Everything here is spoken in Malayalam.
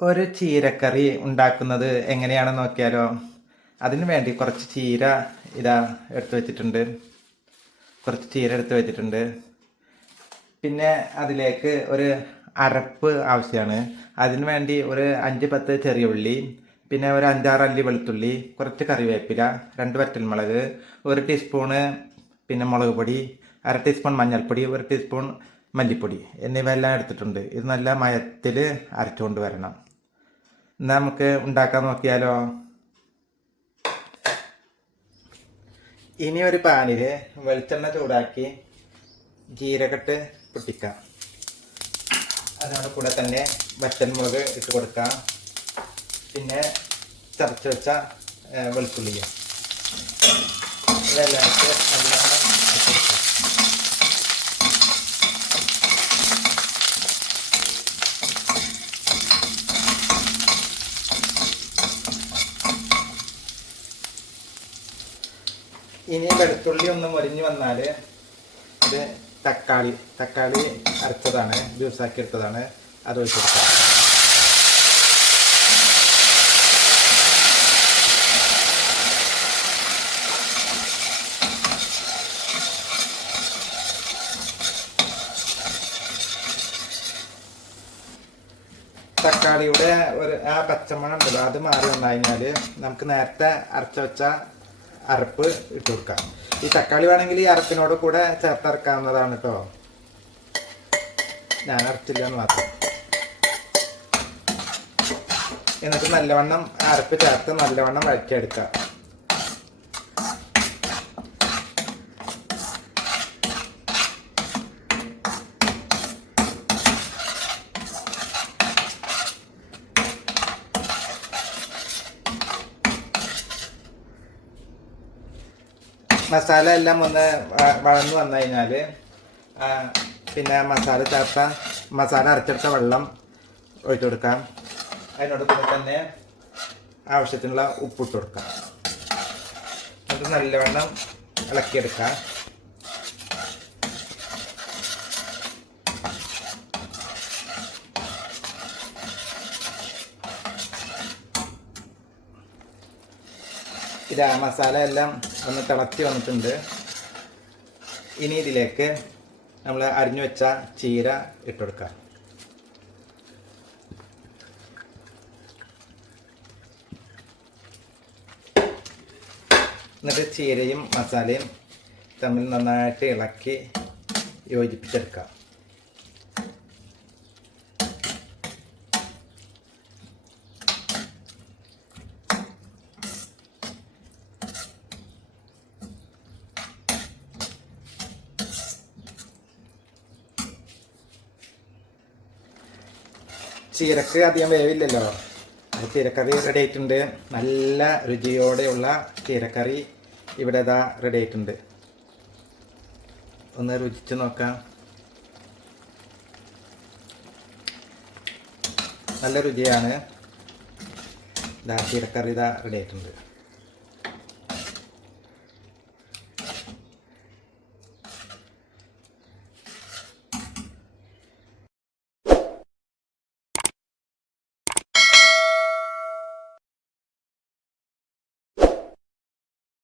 ഒരു ചീരക്കറി ഉണ്ടാക്കുന്നത് എങ്ങനെയാണെന്ന് നോക്കിയാലോ? അതിന് വേണ്ടി കുറച്ച് ചീര ഇതാ എടുത്തു വെച്ചിട്ടുണ്ട്. കുറച്ച് ചീര എടുത്ത് വെച്ചിട്ടുണ്ട്. പിന്നെ അതിലേക്ക് ഒരു അരപ്പ് ആവശ്യമാണ്. അതിന് വേണ്ടി ഒരു അഞ്ച് പത്ത് ചെറിയ ഉള്ളി പിന്നെ ഒരു അഞ്ചാറ് അല്ലി വെളുത്തുള്ളി കുറച്ച് കറിവേപ്പില രണ്ട് വറ്റൽമുളക് ഒരു ടീസ്പൂണ് പിന്നെ മുളക് പൊടി അര ടീസ്പൂൺ മഞ്ഞൾപ്പൊടി ഒരു ടീസ്പൂൺ മല്ലിപ്പൊടി. എന്നിവ എല്ലാം എടുത്തിട്ടുണ്ട്. ഇത് നല്ല മയത്തിൽ അരച്ചുകൊണ്ട് വരണം. നമുക്ക് ഉണ്ടാക്കാൻ നോക്കിയാലോ? ഇനി ഒരു പാനിൽ വെളിച്ചെണ്ണ ചൂടാക്കി ജീരകട്ട് പൊട്ടിക്കാം. അതിനോട് കൂടെ തന്നെ വറ്റൻമുളക് ഇട്ട് കൊടുക്കാം. പിന്നെ ചതച്ച് വെച്ച വെളുത്തുള്ളിയും. ഇതെല്ലാം ഇട്ട് ഇനി വെളുത്തുള്ളി ഒന്ന് മുരിഞ്ഞു വന്നാൽ ഇത് തക്കാളി തക്കാളി അരച്ചതാണ് ജ്യൂസാക്കി എടുത്തതാണ് അത് ഒഴിച്ച് തക്കാളിയുടെ ഒരു ആ പച്ചമണം ഉണ്ടല്ലോ അത് മാറി വന്നു കഴിഞ്ഞാൽ നമുക്ക് നേരത്തെ അരച്ച വെച്ച അരപ്പ് ഇട്ട് കൊടുക്കാം. ഈ തക്കാളി വേണമെങ്കിൽ ഈ അരപ്പിനോട് കൂടെ ചേർത്തറക്കാവുന്നതാണ് കേട്ടോ ഞാൻ അരച്ചില്ല എന്ന് മാത്രം. എന്നിട്ട് നല്ലവണ്ണം അരപ്പ് ചേർത്ത് നല്ലവണ്ണം വഴറ്റിയെടുക്കാം മസാല എല്ലാം ഒന്ന് വളർന്ന് വന്നു കഴിഞ്ഞാൽ പിന്നെ മസാല ചേർത്ത മസാല അരച്ചെടുത്ത വെള്ളം ഒഴിച്ചു കൊടുക്കാം. അതിനോട് കൂടെ തന്നെ ആവശ്യത്തിനുള്ള ഉപ്പിട്ട് കൊടുക്കാം. എന്നിട്ട് നല്ലവണ്ണം ഇളക്കിയെടുക്കാം. ഇതാ മസാല എല്ലാം ഒന്ന് തിളച്ച് വന്നിട്ടുണ്ട്. ഇനി ഇതിലേക്ക് നമ്മൾ അരിഞ്ഞു വെച്ച ചീര ഇട്ടുകൊടുക്കാം എന്നിട്ട് ചീരയും മസാലയും തമ്മിൽ നന്നായിട്ട് ഇളക്കി യോജിപ്പിച്ചെടുക്കാം. ചീരക്ക് അധികം വേവില്ലല്ലോ. ചീരക്കറി റെഡി ആയിട്ടുണ്ട്. നല്ല രുചിയോടെയുള്ള ചീരക്കറി ഇവിടെ ഇതാ റെഡി ആയിട്ടുണ്ട്. ഒന്ന് രുചിച്ച് നോക്കാം. നല്ല രുചിയാണ്. ഇതാ ചീരക്കറി ഇതാ റെഡി ആയിട്ടുണ്ട്.